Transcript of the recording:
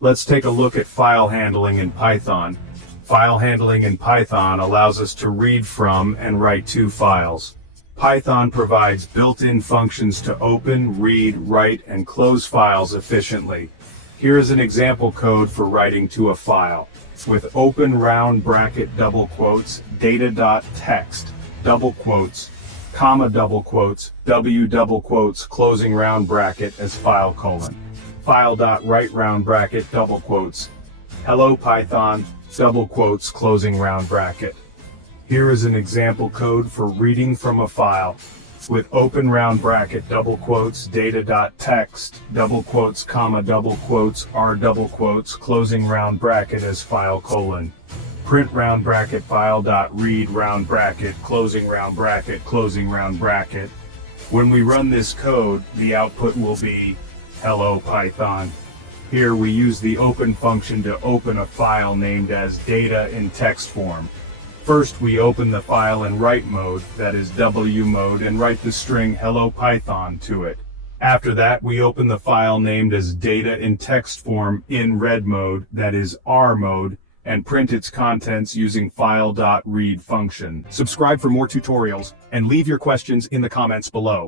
Let's take a look at file handling in Python. File handling in Python allows us to read from and write to files. Python provides built-in functions to open, read, write, and close files efficiently. Here is an example code for writing to a file. With open round bracket double quotes, data.text, double quotes, comma double quotes, w double quotes, closing round bracket as file colon. File.write round bracket double quotes. Hello Python, double quotes, closing round bracket. Here is an example code for reading from a file. With open round bracket double quotes, data.text, double quotes, comma double quotes, r double quotes, closing round bracket as file colon. Print round bracket file.read round bracket, closing round bracket, closing round bracket. When we run this code, the output will be hello Python. Here we use the open function to open a file named as data in text form. First we open the file in write mode, that is W mode, and write the string hello Python to it. After that we open the file named as data in text form in read mode, that is R mode, and print its contents using file.read function. Subscribe for more tutorials and leave your questions in the comments below.